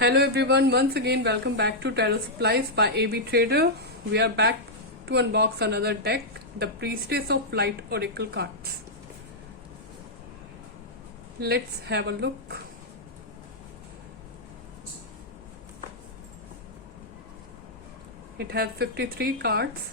Hello everyone, once again welcome back to Tarot Supplies by AB Trader. We are back to unbox another deck, the Priestess of Light Oracle cards. Let's have a look. It has 53 cards.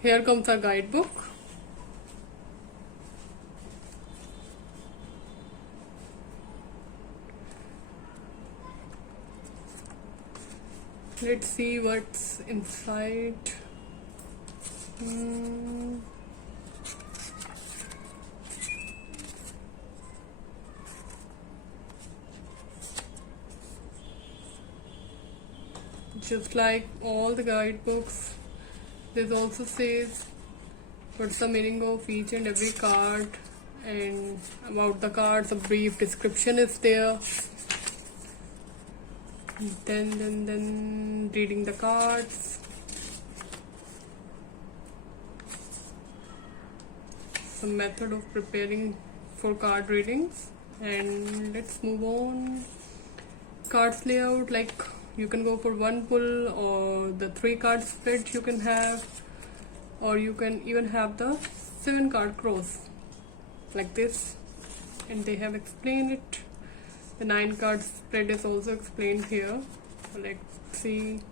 Here comes our guidebook. Let's see what's inside. Just like all the guidebooks, this also says what's the meaning of each and every card, and about the cards a brief description is there. Then reading the cards, some method of preparing for card readings, and let's move on. Cards layout, like you can go for one pull or the 3 card spread you can have, or you can even have the 7 card cross like this, and they have explained it. The 9 card spread is also explained here. Let's see.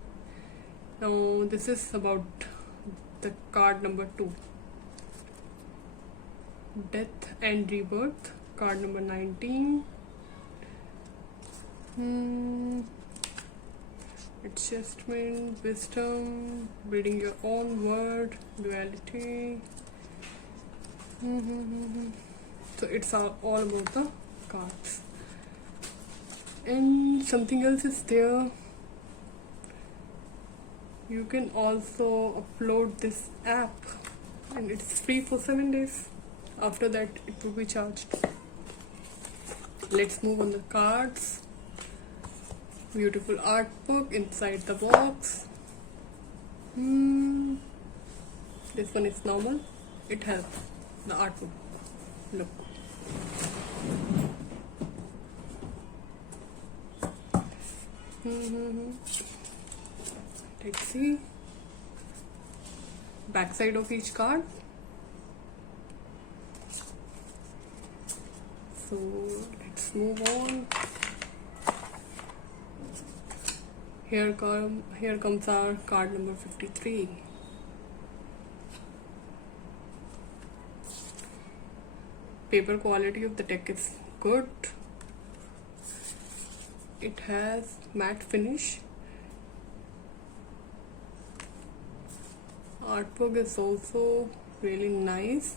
Now this is about the card number 2, Death and Rebirth, card number 19. Adjustment, wisdom, reading your own word, duality. So it's all about the cards. And something else is there. You can also upload this app, and it's free for 7 days. After that it will be charged. Let's move on the cards. Beautiful art book inside the box. This one is normal. It has the art book. Look. Let's see. Back side of each card. So let's move on. Here comes our card number 53. Paper quality of the deck is good. It has matte finish. Artwork is also really nice.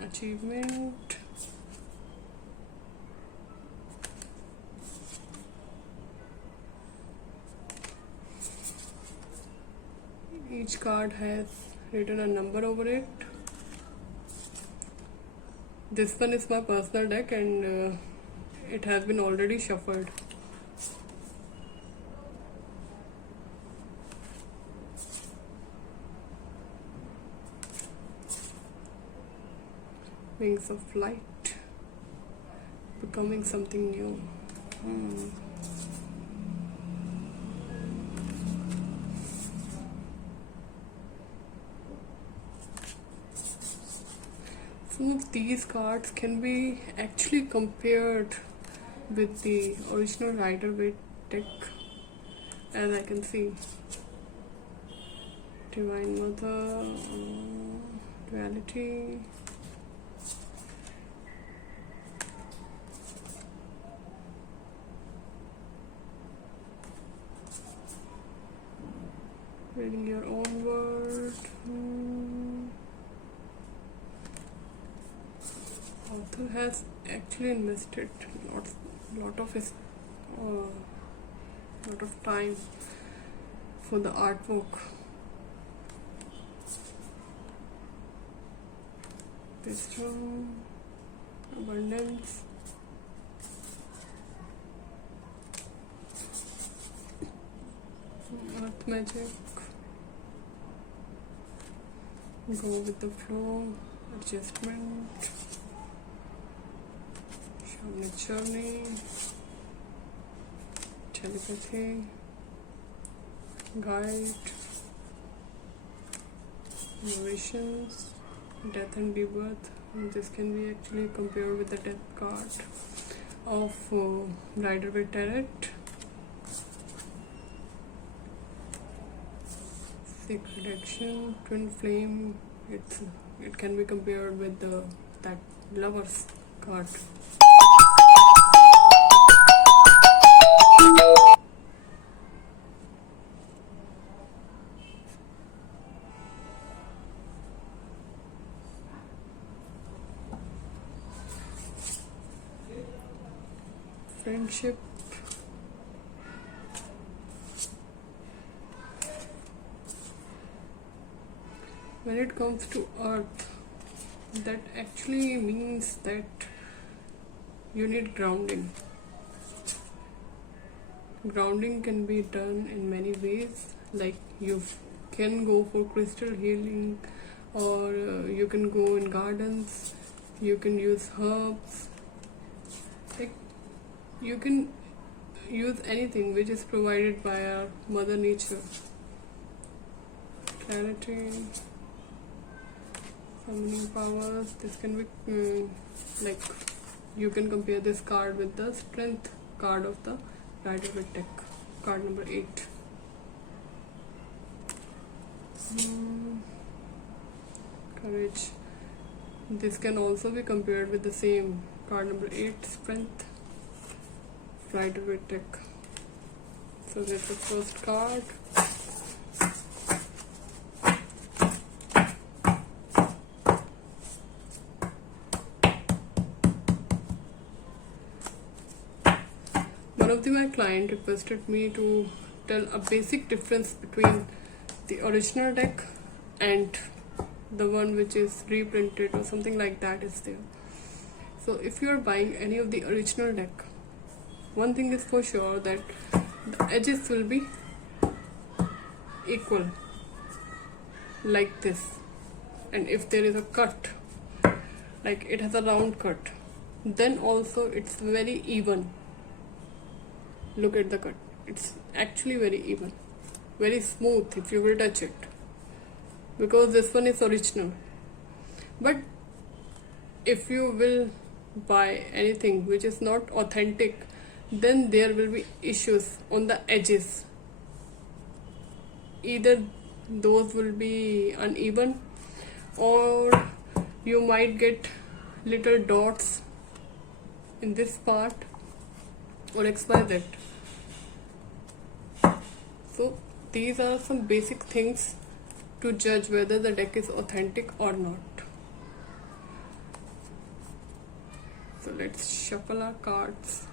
Achievement. Each card has written a number over it. This one is my personal deck, and it has been already shuffled. Wings of light, becoming something new. Some of these cards can be actually compared with the original Rider-Waite deck, as I can see. Divine Mother, Duality. Reading your own word. Author has actually invested lot of time for the artwork. Wisdom, abundance. Earth magic, Go with the flow, adjustment, Shamanic journey, telepathy, guide, innovations, death and rebirth. And this can be actually compared with the death card of Rider-Waite Tarot. Sacred action, twin flame. It can be compared with that Lovers card. Friendship. When it comes to earth, that actually means that you need grounding. Grounding can be done in many ways, like you can go for crystal healing, or you can go in gardens, you can use herbs, like you can use anything which is provided by our mother nature. Clarity, summoning powers. This can be like you can compare this card with the strength card of the Rider-Waite deck, card number 8. Courage. This can also be compared with the same card number 8, strength, Rider-Waite deck. So that's the first card. One of my client requested me to tell a basic difference between the original deck and the one which is reprinted or something like that is there. So if you are buying any of the original deck, one thing is for sure that the edges will be equal like this, and if there is a cut, like it has a round cut, then also it's very even. Look at the cut, it's actually very even, very smooth if you will touch it, because this one is original. But if you will buy anything which is not authentic, then there will be issues on the edges. Either those will be uneven, or you might get little dots in this part, or XYZ. So these are some basic things to judge whether the deck is authentic or not. So let's shuffle our cards.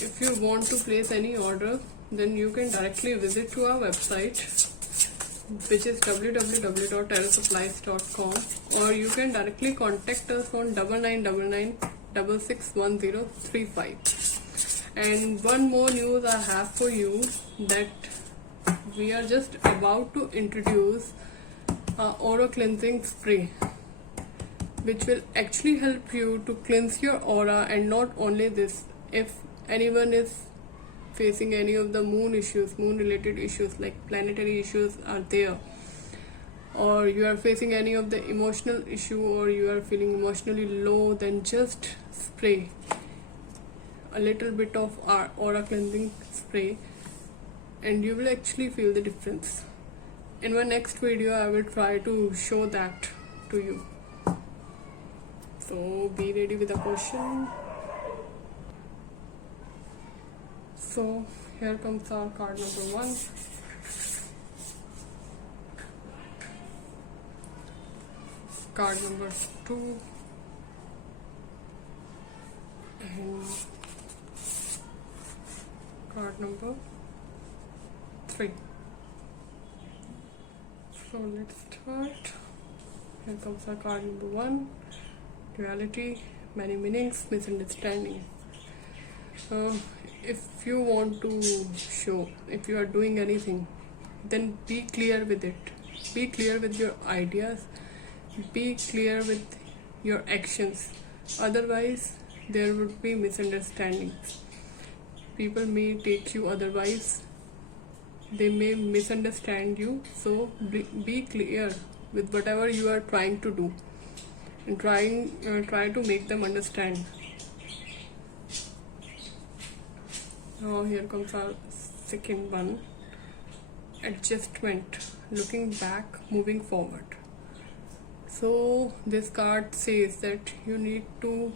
If you want to place any order, then you can directly visit to our website, which is www.tarotsupplies.com, or you can directly contact us on 9999661035. And one more news I have for you, that we are just about to introduce aura cleansing spray, which will actually help you to cleanse your aura. And not only this, if anyone is facing any of the moon issues, moon related issues, like planetary issues are there, or you are facing any of the emotional issue, or you are feeling emotionally low, then just spray a little bit of our aura cleansing spray and you will actually feel the difference. In my next video I will try to show that to you. So be ready with a question. So here comes our card number 1. Card number 2. And card number 3. So let's start. Here comes our card number 1. Duality, many meanings, misunderstanding. If you want to show, if you are doing anything, then be clear with it. Be clear with your ideas. Be clear with your actions. Otherwise, there would be misunderstandings. People may take you otherwise. They may misunderstand you. So be clear with whatever you are trying to do, and try to make them understand. Now here comes our second one. Adjustment, looking back, moving forward. So this card says that you need to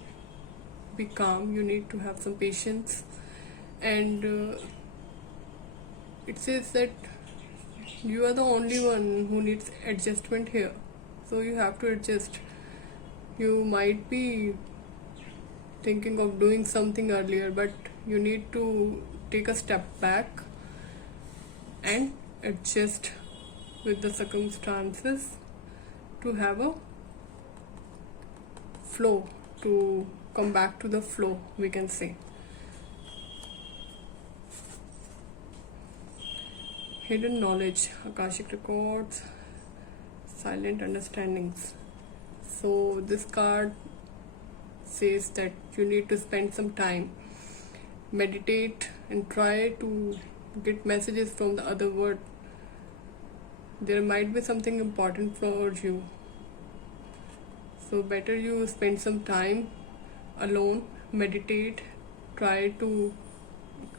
be calm, you need to have some patience, and it says that you are the only one who needs adjustment here. So you have to adjust. You might be thinking of doing something earlier, but you need to take a step back and adjust with the circumstances to have a flow, to come back to the flow, we can say. Hidden knowledge, Akashic records, silent understandings. So this card says that you need to spend some time, meditate, and try to get messages from the other world. There might be something important for you. So better you spend some time alone, meditate, try to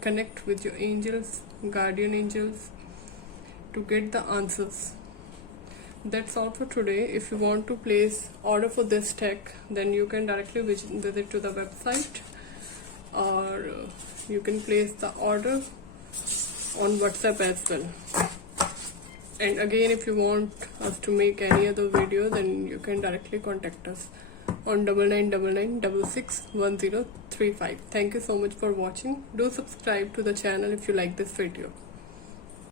connect with your angels, guardian angels, to get the answers. That's all for today. If you want to place order for this deck, then you can directly visit to the website, or you can place the order on WhatsApp as well. And again, if you want us to make any other video, then you can directly contact us on 9999661035. Thank you so much for watching. Do subscribe to the channel if you like this video.